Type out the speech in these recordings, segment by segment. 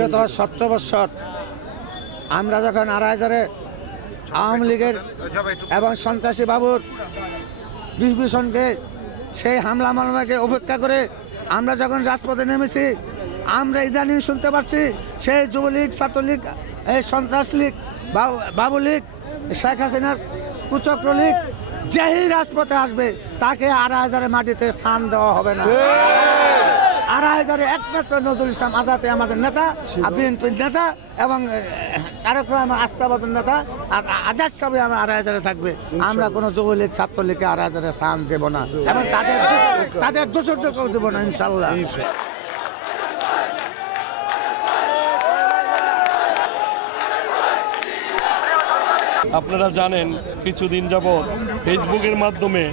বিগত সতেরো বৎসর আমরা যখন আড়াই হাজারে আওয়ামী লীগের এবং সন্ত্রাসী বাবুর বিভীষণকে সেই হামলা মামলাকে উপেক্ষা করে আমরা যখন রাজপথে নেমেছি, আমরা ইদানিং শুনতে পাচ্ছি সেই যুবলীগ, ছাত্রলীগ, এই সন্ত্রাস লীগ বাবু লীগ শেখ হাসিনার কুচক্র লীগ যেই রাজপথে আসবে, তাকে আড়াই হাজারের মাটিতে স্থান দেওয়া হবে না। আড়াই হাজারে একমাত্র নজরুল ইসলাম আজাদে আমাদের নেতা বিএনপির নেতা এবং কারক্রম আস্থাবাদন নেতা আর আজাদ সবে আমার আড়াই হাজারে থাকবে। আমরা কোনো যুবলীগ ছাত্রলীগকে আড়াই হাজারে স্থান দেব না। এবং তাদের তাদের দোষরকেও দেবো না ইনশাল্লাহ। আপনারা জানেন কিছুদিন যাবৎ ফেসবুকের মাধ্যমে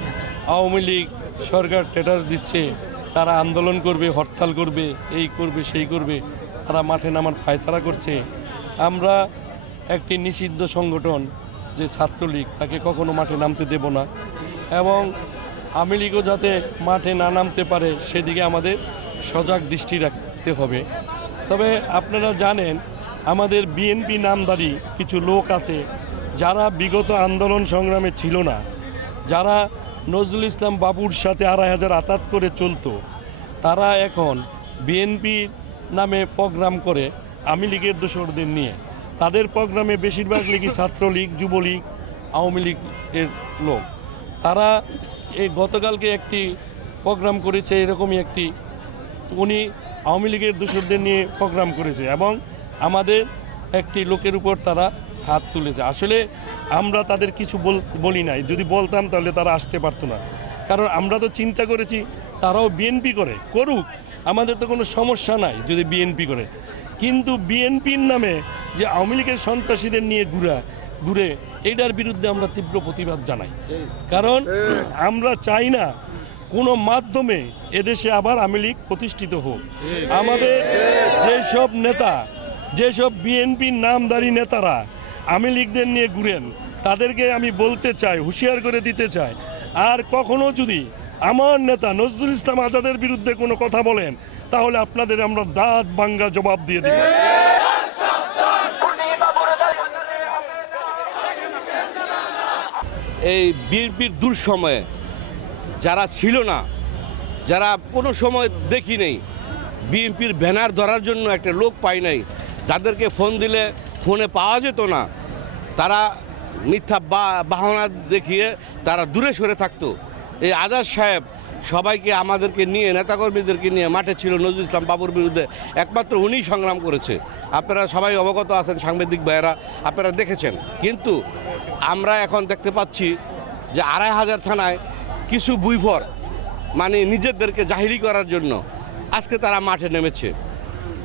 আওয়ামী লীগ সরকার স্ট্যাটাস দিচ্ছে। তারা আন্দোলন করবে, হরতাল করবে, এই করবে, সেই করবে, তারা মাঠে নামার পায়তারা করছে। আমরা একটি নিষিদ্ধ সংগঠন, যে ছাত্রলীগ, তাকে কখনো মাঠে নামতে দেব না। এবং আওয়ামী লীগও যাতে মাঠে না নামতে পারে, সেদিকে আমাদের সজাগ দৃষ্টি রাখতে হবে। তবে আপনারা জানেন, আমাদের বিএনপি নামদারি কিছু লোক আছে, যারা বিগত আন্দোলন সংগ্রামে ছিল না। যারা নজরুল ইসলাম বাবুর সাথে আড়াই হাজার আতাত করে চলতো। তারা এখন বিএনপি নামে প্রোগ্রাম করে আমি লীগের দোসরদের নিয়ে। তাদের প্রোগ্রামে বেশিরভাগ লীগই ছাত্রলীগ, যুবলীগ, আওয়ামী লীগের লোক। তারা এই গতকালকে একটি প্রোগ্রাম করেছে, এরকমই একটি। উনি আওয়ামী লীগের দোষরদের নিয়ে প্রোগ্রাম করেছে এবং আমাদের একটি লোকের উপর তারা হাত তুলেছে। আসলে আমরা তাদের কিছু বল- নাই। যদি বলতাম তাহলে তারা আসতে পারতো না। কারণ আমরা তো চিন্তা করেছি, তারাও বিএনপি করে। করুক, আমাদের তো কোনো সমস্যা নাই যদি বিএনপি করে। কিন্তু বিএনপির নামে যে আওয়ামী লীগের সন্ত্রাসীদের নিয়ে ঘুরা, ঘুরে, এইটার বিরুদ্ধে আমরা তীব্র প্রতিবাদ জানাই। কারণ আমরা চাই না কোনো মাধ্যমে এদেশে আবার আওয়ামী লীগ প্রতিষ্ঠিত হোক। আমাদের যেসব নেতা, যেসব বিএনপির নামদারি নেতারা আওয়ামী লীগদের নিয়ে ঘুরেন, তাদেরকে আমি বলতে চাই, হুঁশিয়ার করে দিতে চাই। আর কখনো যদি আমার নেতা নজরুল ইসলাম আজাদের বিরুদ্ধে কোনো কথা বলেন, তাহলে আপনাদের আমরা দাঁত বাঙ্গা জবাব দিয়ে দিব। এই বিএনপির দুঃসময়ে যারা ছিল না, যারা কোনো সময় দেখি নেই, বিএনপির ব্যানার ধরার জন্য একটা লোক পাই নাই, যাদেরকে ফোন দিলে ফোনে পাওয়া যেত না তারা মিথ্যা বাহনা দেখিয়ে তারা দূরে সরে থাকতো। এই আজাদ সাহেব সবাইকে আমাদেরকে নিয়ে, নেতাকর্মীদেরকে নিয়ে মাঠে ছিল নজরুল ইসলাম বাবুর বিরুদ্ধে। একমাত্র উনিই সংগ্রাম করেছে। আপনারা সবাই অবগত আছেন সাংবাদিক ভাইয়েরা, আপনারা দেখেছেন। কিন্তু আমরা এখন দেখতে পাচ্ছি যে আড়াই হাজার থানায় কিছু বুইফর মানে নিজেদেরকে জাহিরি করার জন্য আজকে তারা মাঠে নেমেছে।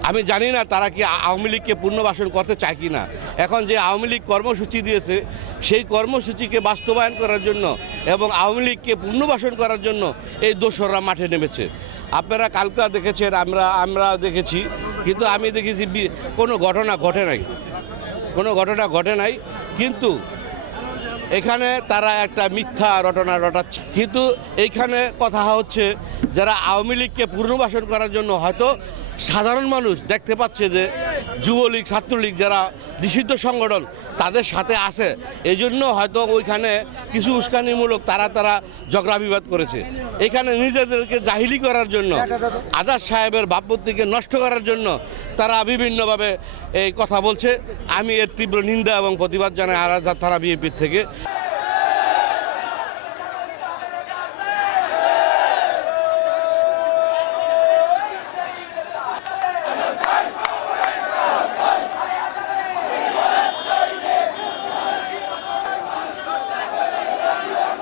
আমি জানি না তারা কি আওয়ামী লীগকে পুনর্বাসন করতে চায় কি না। এখন যে আওয়ামী লীগ কর্মসূচি দিয়েছে, সেই কর্মসূচিকে বাস্তবায়ন করার জন্য এবং আওয়ামী লীগকে পুনর্বাসন করার জন্য এই দোসররা মাঠে নেমেছে। আপনারা কালকা দেখেছেন, আমরা আমরা দেখেছি, কিন্তু আমি দেখেছি কোনো ঘটনা ঘটে নাই। কোনো ঘটনা ঘটে নাই, কিন্তু এখানে তারা একটা মিথ্যা রটনা রটাচ্ছে। কিন্তু এইখানে কথা হচ্ছে, যারা আওয়ামী লীগকে পুনর্বাসন করার জন্য হয়তো সাধারণ মানুষ দেখতে পাচ্ছে যে যুবলীগ, ছাত্রলীগ যারা নিষিদ্ধ সংগঠন, তাদের সাথে আছে। এই জন্য হয়তো ওইখানে কিছু উস্কানিমূলক তারা তারা ঝগড়া বিবাদ করেছে। এখানে নিজেদেরকে জাহিলি করার জন্য, আজাদ সাহেবের ভাবমূর্তিকে নষ্ট করার জন্য তারা বিভিন্নভাবে এই কথা বলছে। আমি এর তীব্র নিন্দা এবং প্রতিবাদ জানাই আরাজা থানা বিএনপির থেকে।